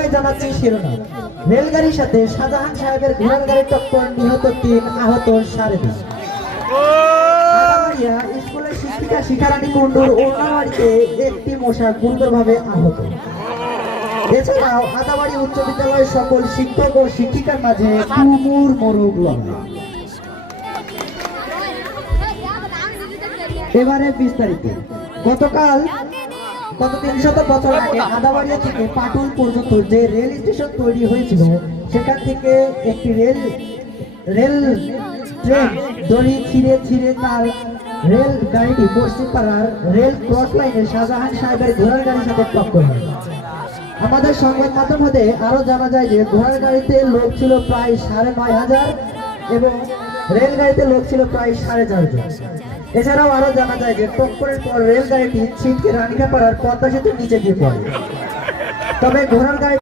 প্রথমে জানাচ্ছি শিরোনাম। রেলগাড়ির সাথে শাহজাহান সাহেবের ঘোড়ার গাড়ির টক্কর, নিহত 3, আহত 2.5। আদাবাড়িয়া স্কুলের শিক্ষিকা শিখারানী কুণ্ডুর অন্যবাড়িতে একটি মশা গুরুতরভাবে আহত। এছাড়াও আদাবাড়ি উচ্চ বিদ্যালয়ের সকল শিক্ষক ও শিক্ষিকার মাঝে তুমুল মরুগ লড়াই। এবারে বিস্তারিত। গত 300 বছর আগে আদাবাড়িয়া থেকে পাটুল পর্যন্ত যে রেল স্টেশন তৈরি হয়েছিল, সেখান থেকে একটি রেল ট্রেন দড়ি ছিঁড়ে তার রেল গাড়িটি পশ্চিমপাড়ার রেল ক্রস লাইনে শাহজাহান সাহেবের ঘোড়ার গাড়ির সাথে টক্কর হয়। আমাদের সংবাদ মাধ্যম হতে আরো জানা যায় যে ঘোড়ার গাড়িতে লোক ছিল প্রায় 9,500 এবং রেলগাড়িতে লোক ছিল প্রায় 4,500। এছাড়াও আরো জানা যায় যে টক্করের পর রেলগাড়িটি ছিটকে রানীখাপাড়ার পদ্মা সেতুর নিচে গিয়ে পড়ে। তবে ঘোড়ার গাড়ি